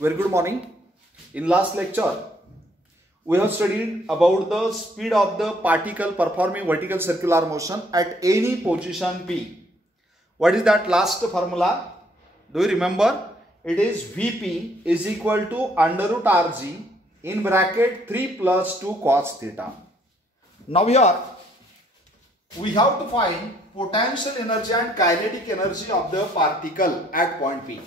Very good morning. In last lecture, we have studied about the speed of the particle performing vertical circular motion at any position P. What is that last formula? Do you remember? It is Vp is equal to under root Rg in bracket 3 plus 2 cos theta. Now here we have to find potential energy and kinetic energy of the particle at point P.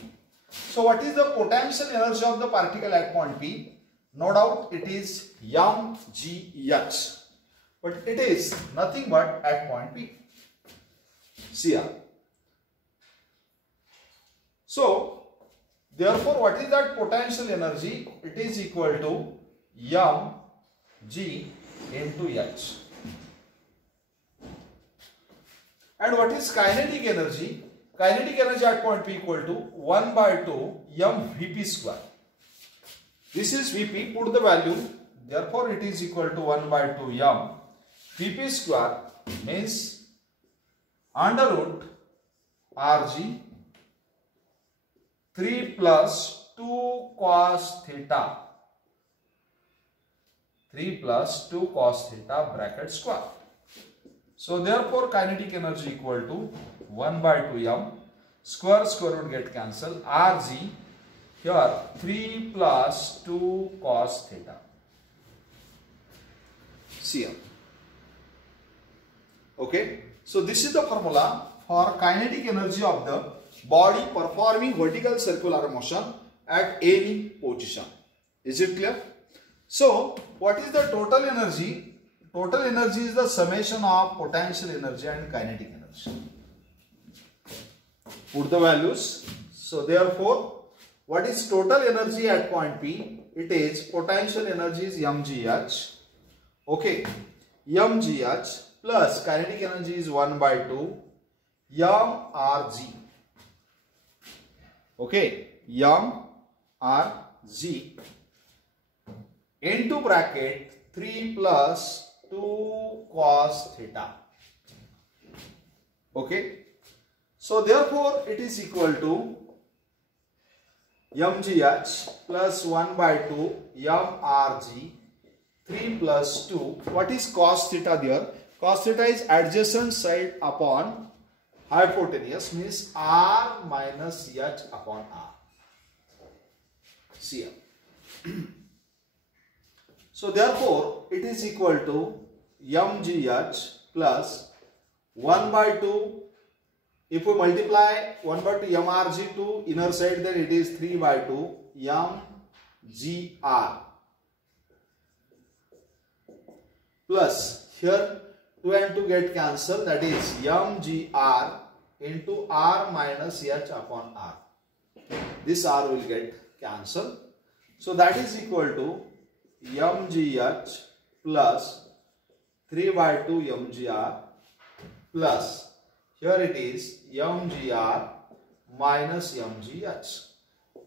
So what is the potential energy of the particle at point P? No doubt it is mgh, but it is nothing but at point P. See here. So therefore what is that potential energy? It is equal to mg into h. And what is kinetic energy? Kinetic energy at point P equal to 1 by 2 mvp square. This is Vp, put the value, therefore it is equal to 1 by 2 m Vp square means under root Rg 3 plus 2 cos theta. 3 plus 2 cos theta bracket square. So therefore kinetic energy equal to 1 by 2 m square root get cancelled. Rg here 3 plus 2 cos theta. See here. Okay. So this is the formula for kinetic energy of the body performing vertical circular motion at any position. Is it clear? So what is the total energy? Total energy is the summation of potential energy and kinetic energy. Put the values. So therefore what is total energy at point P? It is potential energy is mgh. Okay. mgh plus kinetic energy is 1 by 2 mrg. Okay. mrg into bracket 3 plus 2 cos theta. Okay. So therefore it is equal to mgh plus 1 by 2 mrg 3 plus 2. What is cos theta there? Cos theta is adjacent side upon hypotenuse, means r minus h upon r. See here. So therefore it is equal to mgh plus 1 by 2. If we multiply 1 by 2 mrg to inner side, then it is 3 by 2 mgr plus here 2 and 2 get cancelled, that is mgr into r minus h upon r. This r will get cancelled. So that is equal to mgh plus 3 by 2 mgr plus here it is mgr minus mgh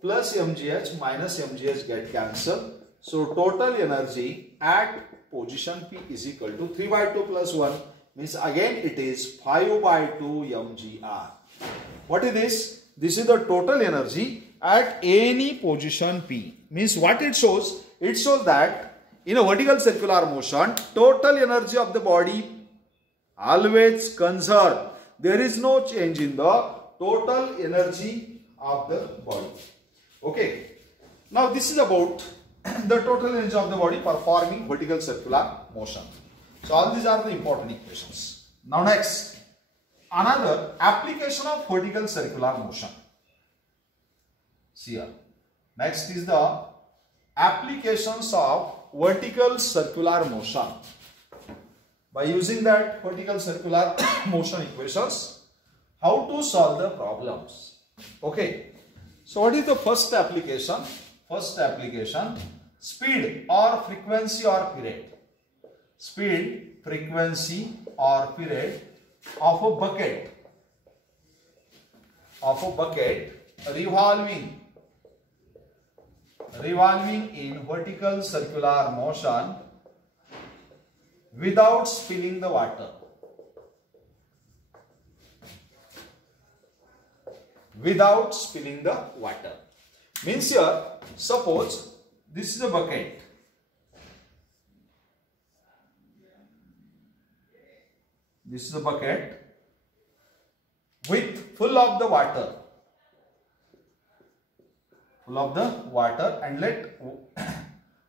plus mgh minus mgh get cancelled. So total energy at position P is equal to 3 by 2 plus 1 means again it is 5 by 2 mgr. What is this? This is the total energy at any position P. Means what it shows? It shows that in a vertical circular motion, total energy of the body always conserved. There is no change in the total energy of the body. Okay. Now this is about the total energy of the body performing vertical circular motion. So all these are the important equations. Now next, another application of vertical circular motion. See here. Next is the applications of vertical circular motion. By using that vertical circular motion equations, how to solve the problems. Okay. So what is the first application? First application, speed or frequency or period. Speed, frequency or period of a bucket revolving in vertical circular motion without spilling the water. Means here, suppose this is a bucket. This is a bucket with full of the water. Full of the water, and let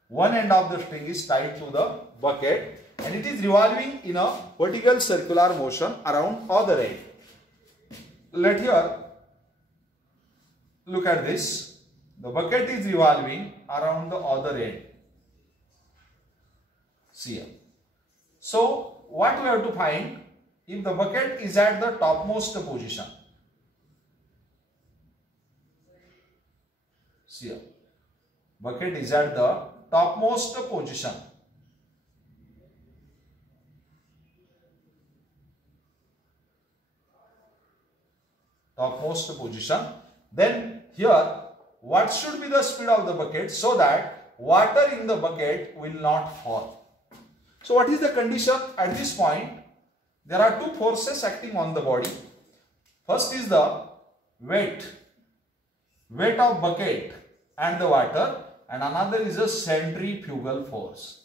one end of the string is tied to the bucket and it is revolving in a vertical circular motion around other end. Let here, look at this. The bucket is revolving around the other end. See here. So what we have to find, if the bucket is at the topmost position. See here. Bucket is at the topmost position. Topmost position. Then here, what should be the speed of the bucket so that water in the bucket will not fall? So what is the condition at this point? There are two forces acting on the body. First is the weight of bucket and the water, and another is a centrifugal force.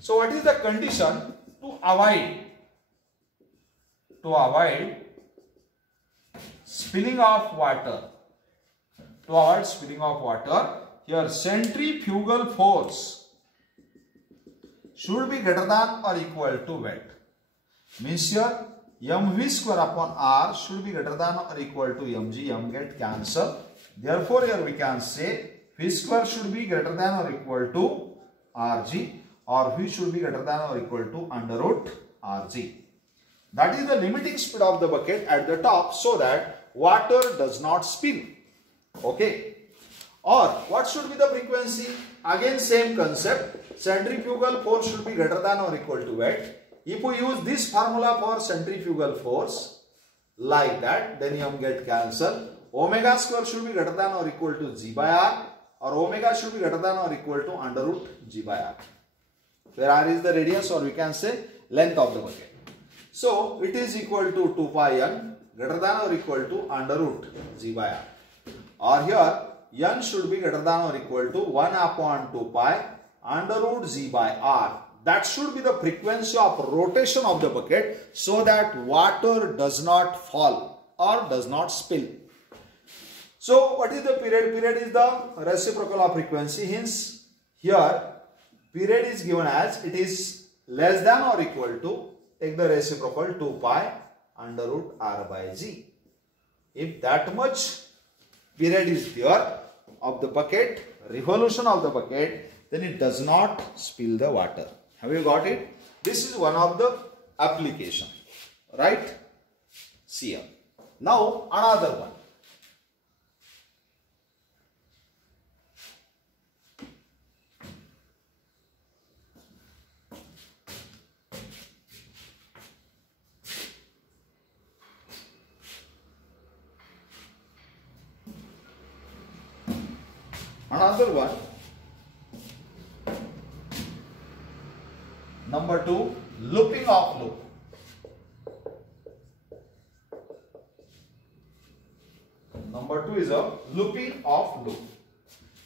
So what is the condition to avoid spilling of water? To avoid spilling of water, here centrifugal force should be greater than or equal to weight. Means here mv square upon r should be greater than or equal to mg. M get cancelled. Therefore here we can say v square should be greater than or equal to rg, or v should be greater than or equal to under root rg. That is the limiting speed of the bucket at the top so that water does not spill. Okay. Or what should be the frequency? Again same concept. Centrifugal force should be greater than or equal to weight. If we use this formula for centrifugal force like that, then m get cancelled. Omega square should be greater than or equal to g by r, or omega should be greater than or equal to under root g by r, where r is the radius, or we can say length of the bucket. So it is equal to 2 pi n greater than or equal to under root g by r, or here n should be greater than or equal to 1 upon 2 pi under root g by r. That should be the frequency of rotation of the bucket so that water does not fall or does not spill. So what is the period? Period is the reciprocal of frequency. Hence here period is given as it is less than or equal to, take the reciprocal 2 pi under root r by g. If that much period is there of the bucket, revolution of the bucket, then it does not spill the water. Have you got it? This is one of the application, right? See here. Now another one. Another one. Number 2, looping of loop. Number 2 is a looping of loop.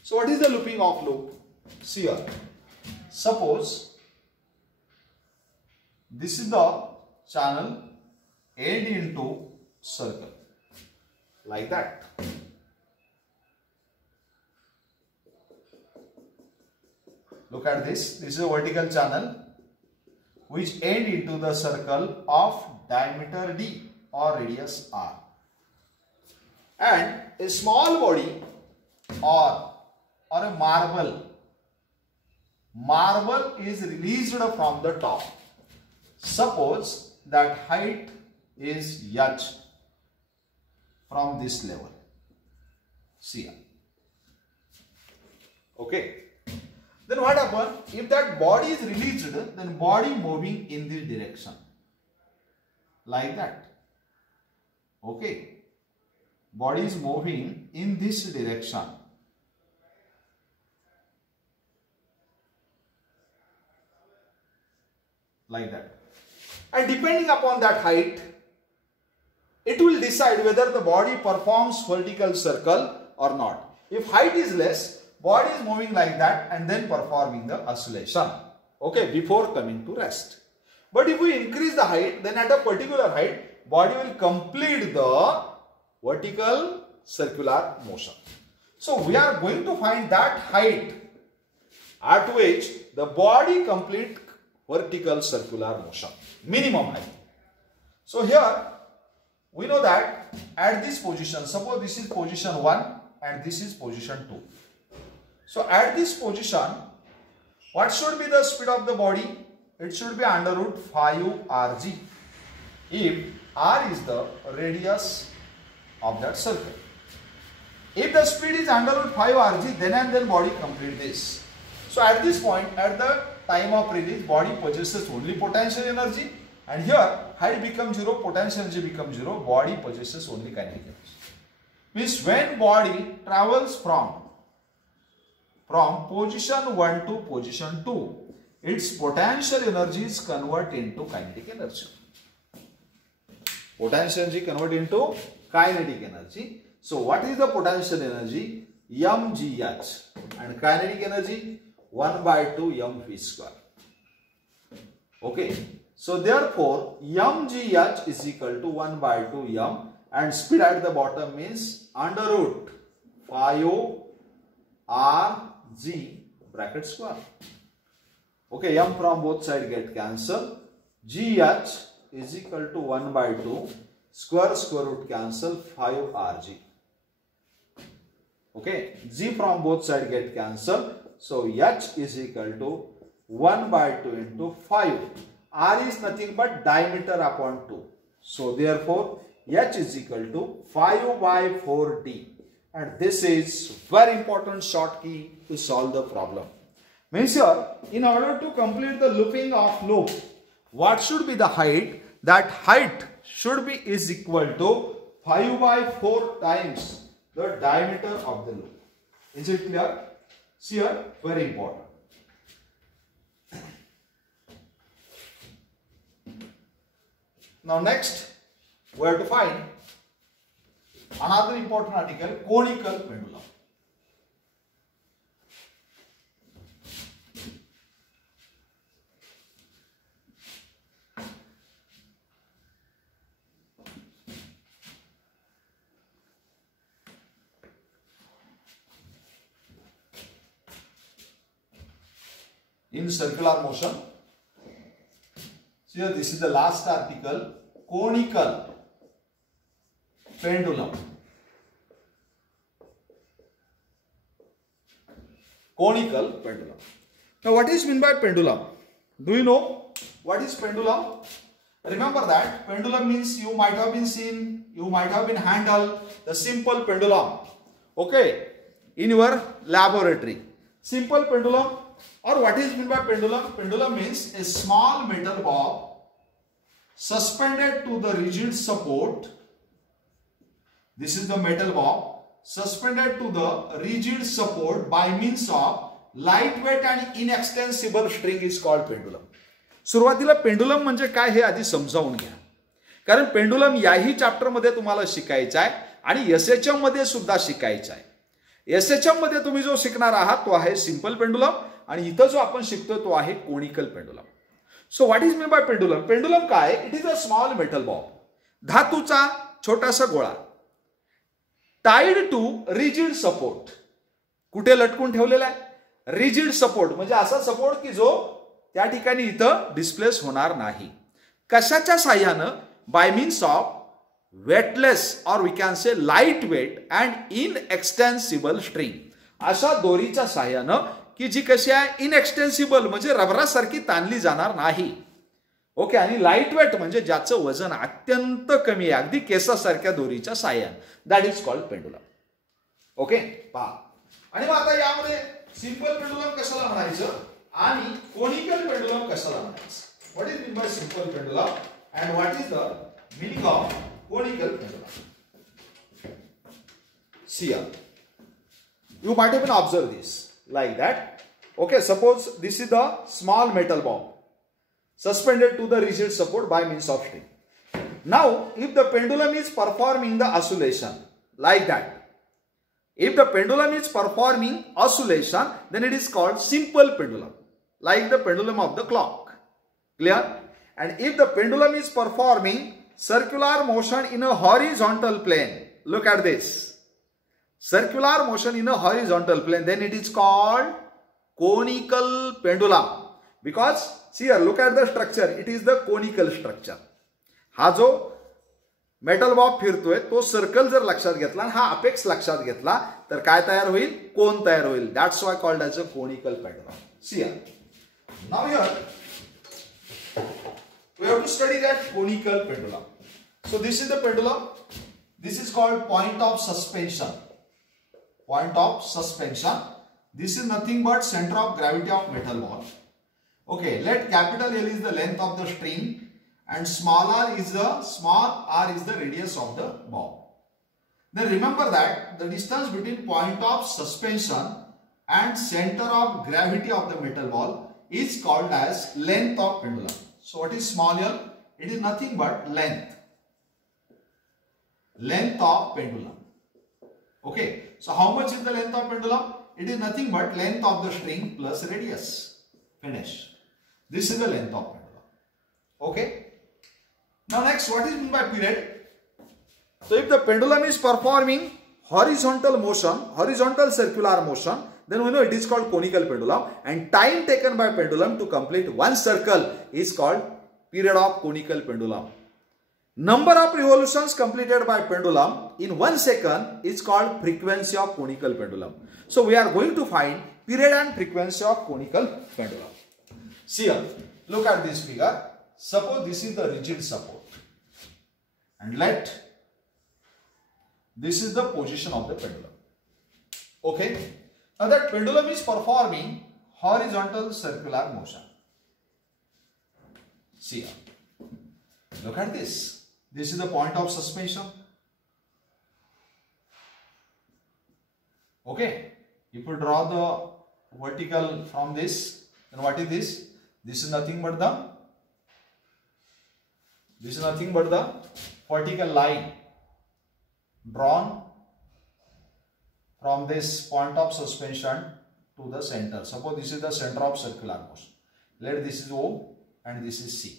So what is the looping of loop? See here. Suppose this is the channel end into circle like that. Look at this. This is a vertical channel which end into the circle of diameter d or radius r, and a small body or a marble is released from the top. Suppose that height is h from this level. See here. Okay. Then what happens? If that body is released, then body moving in this direction. Like that. Okay. Body is moving in this direction. Like that. And depending upon that height, it will decide whether the body performs vertical circle or not. If height is less, body is moving like that and then performing the oscillation. Okay, before coming to rest. But if we increase the height, then at a particular height, body will complete the vertical circular motion. So we are going to find that height at which the body complete vertical circular motion, minimum height. So here we know that at this position, suppose this is position 1 and this is position 2. So at this position, what should be the speed of the body? It should be under root 5 rg if r is the radius of that circle. If the speed is under root 5 rg, then and then body complete this. So at this point, at the time of release, body possesses only potential energy, and here height becomes 0, potential energy becomes 0, body possesses only kinetic energy. Means when body travels from position 1 to position 2, its potential energy is converted into kinetic energy. Potential energy converted into kinetic energy. So what is the potential energy? mgh, and kinetic energy 1 by 2 mv square. Okay. So therefore mgh is equal to 1 by 2 m, and speed at the bottom means under root 5 rg bracket square. Okay, m from both sides get cancelled. gh is equal to 1 by 2 square root cancel 5 rg. Okay, g from both sides get cancelled. So h is equal to 1 by 2 into 5. R is nothing but diameter upon 2. So therefore h is equal to 5 by 4d. And this is very important short key to solve the problem. Means here, in order to complete the looping of loop, what should be the height? That height should be is equal to 5 by 4 times the diameter of the loop. Is it clear? See here, very important. Now next, we have to find another important article, conical pendulum. In circular motion, so here this is the last article, conical pendulum. Conical pendulum. Now what is meant by pendulum? Do you know what is pendulum? Remember that pendulum means you might have been handled the simple pendulum. Okay, in your laboratory. Simple pendulum, or what is meant by pendulum? Pendulum means a small metal bob suspended to the rigid support. This is the metal bob suspended to the rigid support by means of lightweight and inextensible string is called pendulum. सुरुवातीला pendulum म्हणजे काय हे आधी समजावून घ्या, कारण pendulum याही chapter मध्ये तुम्हाला शिकायचं आहे आणि एसएचएम मध्ये सुद्धा शिकायचं आहे. एसएचएम मध्ये तुम्ही जो शिकणार आहात तो आहे सिंपल पेंडुलम, आणि इथं जो आपण शिकतो तो आहे conical pendulum. So what is mean by pendulum? Pendulum काय? It is a small metal bob, धातूचा छोटासा गोळा, टाइड टू रिजिड सपोर्ट. कुठे लटकून ठेवलेला आहे? रिजिड सपोर्ट म्हणजे असा सपोर्ट की जो त्या ठिकाणी इथं डिस्प्लेस होणार नाही. कशाच्या साह्यानं? बाय मीन्स ऑफ वेटलेस और we can say light weight and inextensible string. अशा दोरीच्या साह्यानं की जी कशी आहे? इनएक्सटेन्सिबल म्हणजे रबरासारखी ताणली जाणार नाही. ओके, आणि लाइट वेट म्हणजे ज्याचं वजन अत्यंत कमी आहे, अगदी केसासारख्या दोरीच्या साह्यानं. That is called pendulum. Okay, पहा. आणि मग आता यामध्ये सिंपल पेंडुलम कशाला म्हणायचं आणि कोनिकल पेंडुलम कशाला म्हणायचं? What is mean bye simple pendulum and what is the meaning of conical pendulum? See here, you might have been observed this like that. Okay, suppose this is the small metal bob suspended to the rigid support by means of string. Now if the pendulum is performing the oscillation like that, If the pendulum is performing oscillation, then it is called simple pendulum, like the pendulum of the clock. Clear? And if the pendulum is performing circular motion in a horizontal plane, look at this, circular motion in a horizontal plane, then it is called conical pendulum. Because see here, look at the structure, it is the conical structure. हा जो metal Bob फिरतोय तो circle जर लक्षात घेतला आणि हा apex लक्षात घेतला तर काय तयार होईल, कोन तयार होईल. That's why called as a conical pendulum. See here, now here we have to study that conical pendulum. So this is the pendulum. This is called point of suspension. Point of suspension. This is nothing but center of gravity of metal ball. Okay, let capital L is the length of the string and small r is the radius of the ball. Then remember that the distance between point of suspension and center of gravity of the metal ball is called as length of pendulum. So what is small l? It is nothing but length. Length of pendulum. Okay. So how much is the length of pendulum? It is nothing but length of the string plus radius. Finish. This is the length of pendulum. Okay. Now next, what is meant by period? So if the pendulum is performing horizontal motion, horizontal circular motion, then we know it is called conical pendulum, and time taken by pendulum to complete one circle is called period of conical pendulum. Number of revolutions completed by pendulum in 1 second is called frequency of conical pendulum. So we are going to find period and frequency of conical pendulum. See here, look at this figure. Suppose this is the rigid support and let this is the position of the pendulum. Okay. Now that pendulum is performing horizontal circular motion. See here. Look at this. This is the point of suspension. Okay. If you draw the vertical from this, then what is this? This is nothing but the vertical line drawn from this point of suspension to the center. Suppose this is the center of circular motion. Let this is O and this is C.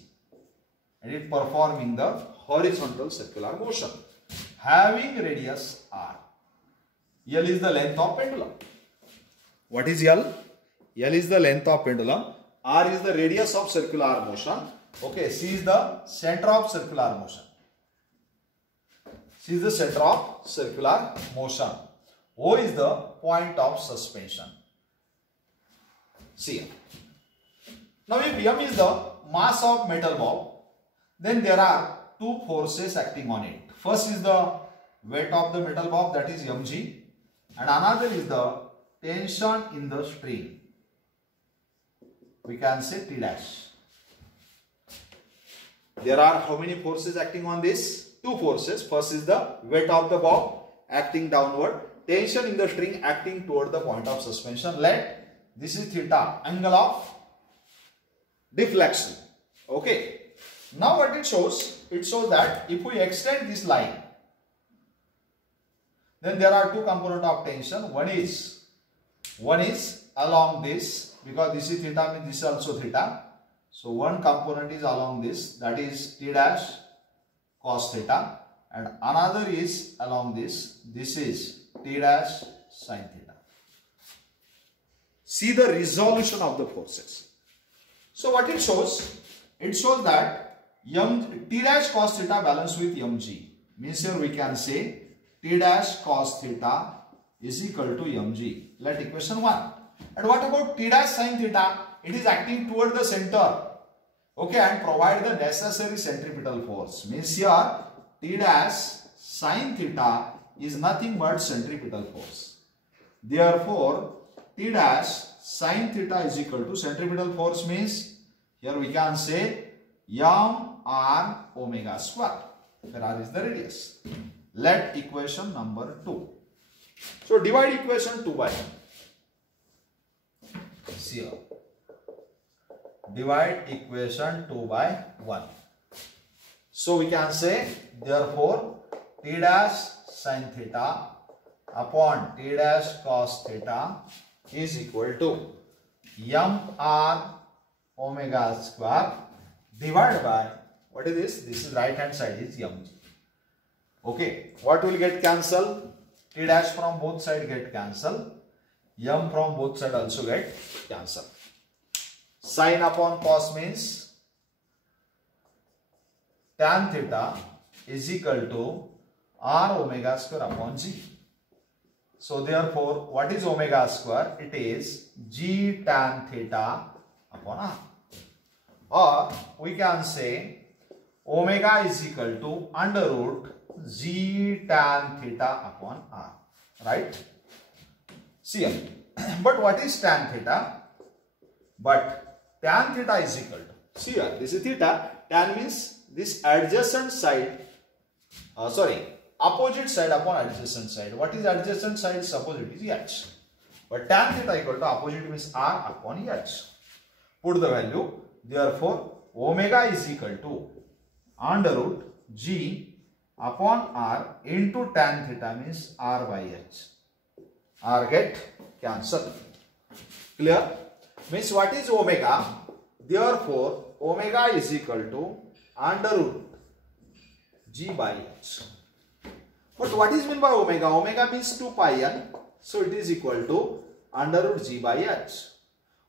And it performing the horizontal circular motion having radius R. L is the length of pendulum. What is L? L is the length of pendulum. R is the radius of circular motion. Okay, C is the center of circular motion. C is the center of circular motion. O is the point of suspension. See. Now if M is the mass of metal ball, then there are two forces acting on it. First is the weight of the metal ball, that is mg, and another is the tension in the string. We can say T dash. There are how many forces acting on this? Two forces. First is the weight of the ball acting downward. Tension in the string acting toward the point of suspension. Let this is theta, angle of deflection. Okay. Now what it shows? It shows that if we extend this line, then there are two components of tension. One is along this, because this is theta means this is also theta. So one component is along this, that is T dash cos theta, and another is along this. This is T dash sin theta. See the resolution of the forces. So what it shows? It shows that T dash cos theta balanced with mg. Means here we can say T dash cos theta is equal to mg. Let equation 1. And what about T dash sin theta? It is acting toward the center. Okay, and provide the necessary centripetal force. Means here T dash sin theta is nothing but centripetal force. Therefore, T dash sin theta is equal to centripetal force, means here we can say m r omega square, where r is the radius. Let equation number 2. So divide equation 2 by 1. See here. Divide equation 2 by 1. So we can say therefore T dash sin theta upon T dash cos theta is equal to mr omega square divided by, what is this? This is right hand side is mg. Okay, what will get cancelled? T dash from both sides get cancelled. M from both sides also get cancelled. Sin upon cos means tan theta is equal to r omega square upon g. So therefore, what is omega square? It is g tan theta upon r. Or we can say omega is equal to under root g tan theta upon r. Right? See here. But what is tan theta? But tan theta is equal to, see here, this is theta. Tan means this adjacent side, opposite side upon adjacent side. What is adjacent side? Suppose it is h. But tan theta equal to opposite means r upon h. Put the value. Therefore, omega is equal to under root g upon r into tan theta means r by h. R get cancelled. Clear? Means what is omega? Therefore, omega is equal to under root g by h. But what is meant by omega? Omega means 2 pi n. So it is equal to under root g by h.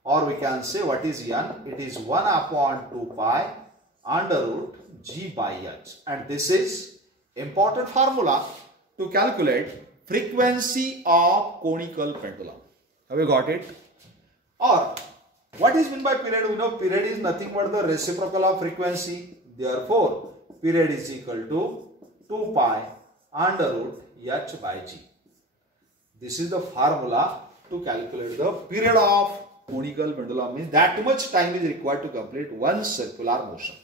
Or we can say what is n? It is 1 upon 2 pi under root g by h. And this is important formula to calculate frequency of conical pendulum. Have you got it? Or what is meant by period? We know period is nothing but the reciprocal of frequency. Therefore, period is equal to 2 pi under root h by g. This is the formula to calculate the period of conical pendulum. Means that much time is required to complete one circular motion.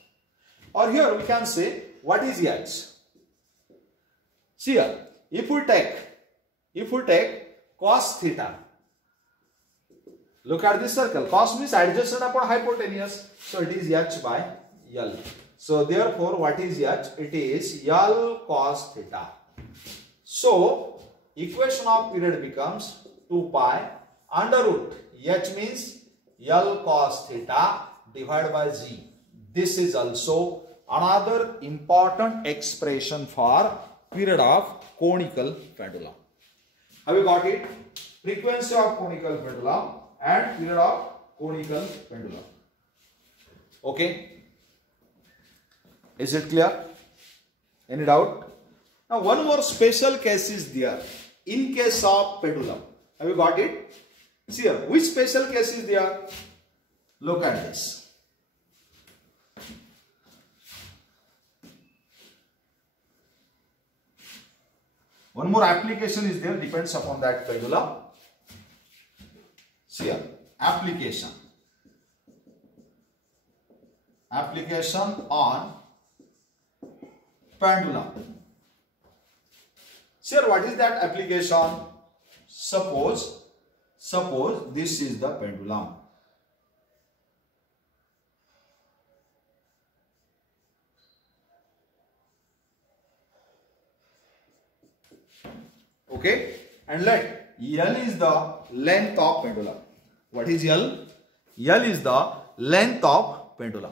Or here we can say what is h? See here, if we take cos theta, look at this circle. Cos means adjacent upon hypotenuse. So it is h by L. So therefore, what is h? It is L cos theta. So equation of period becomes 2 pi under root h means L cos theta divided by g. This is also another important expression for period of conical pendulum. Have you got it? Frequency of conical pendulum and period of conical pendulum. Okay. Is it clear? Any doubt? Now one more special case is there in case of pendulum. Have you got it? See here, which special case is there? Look at this. One more application is there, depends upon that pendulum. See here, application on pendulum. See here, what is that application? Suppose this is the pendulum. Okay, and let L is the length of pendulum. What is L? L is the length of pendulum.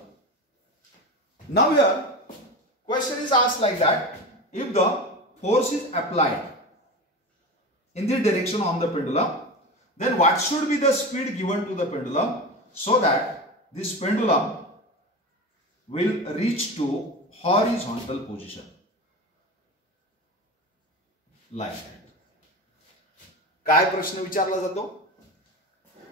Now here, question is asked like that: if the force is applied in the direction of the pendulum, then what should be the speed given to the pendulum so that this pendulum will reach to horizontal position like that. काय प्रश्न विचारला जातो?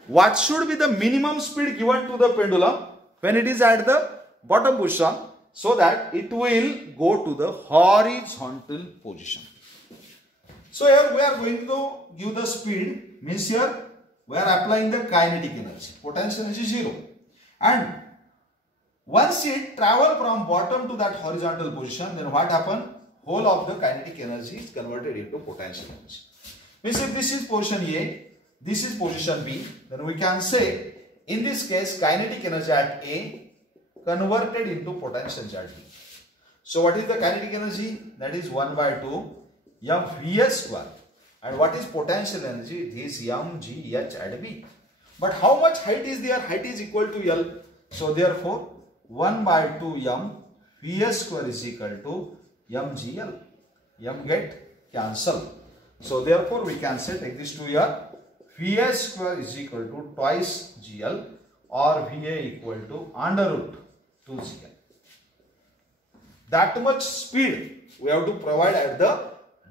What should be the minimum speed given to the pendulum when it is at the bottom position so that it will go to the horizontal position? So here we are going to give the speed, means here we are applying the kinetic energy. Potential energy 0. And once it travel from bottom to that horizontal position, then what happen? Whole of the kinetic energy is converted into potential energy. Means if this is position A, this is position B, then we can say in this case kinetic energy at A converted into potential energy at B. So what is the kinetic energy? That is 1 by 2 mvs square. And what is potential energy? This m, g, h and b. But how much height is there? Height is equal to L. So therefore 1 by 2 m Vs square is equal to mgl. M get cancel. So therefore we can say, take this to here, Vs square is equal to twice gl or Va equal to under root 2gl. That much speed we have to provide at the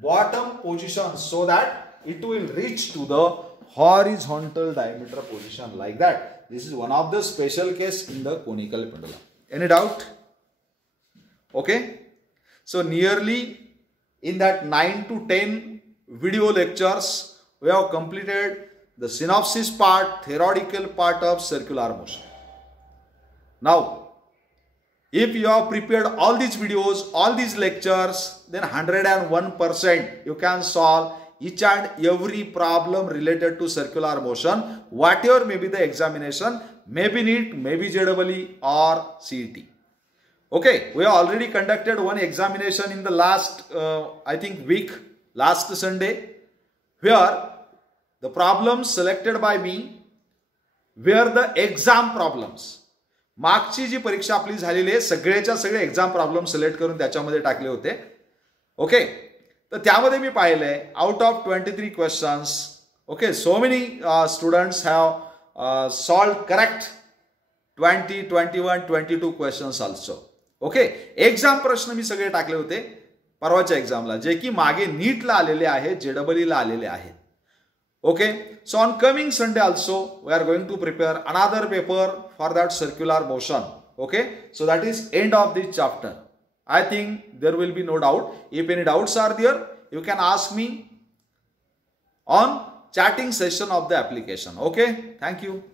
bottom position so that it will reach to the horizontal diameter position like that. This is one of the special case in the conical pendulum. Any doubt? Okay. So nearly in that 9 to 10 video lectures, we have completed the synopsis part, theoretical part of circular motion. Now, if you have prepared all these videos, all these lectures, then 101% you can solve each and every problem related to circular motion, whatever may be the examination, maybe NEET, maybe JEE or CET. Okay, we have already conducted one examination in the last, I think week, last Sunday, where the problems selected by me were the exam problems. मागची जी परीक्षा आपली झालेली आहे सगळेच्या सगळे exam problem select करून त्याच्यामध्ये टाकले होते. ओके, तर त्यामध्ये मी पाहिलंय out of 23 questions, okay, so many students have solved correct 20, 21, 22 questions also. Okay, exam प्रश्न मी सगळे टाकले होते परवाच्या एक्झामला, जे की मागे नीटला आलेले आहेत, JEE ला आलेले आहेत. Okay, so on coming Sunday also we are going to prepare another paper for that circular motion. Okay, so that is end of this chapter. I think there will be no doubt. If any doubts are there, you can ask me on chatting session of the application. Okay, thank you.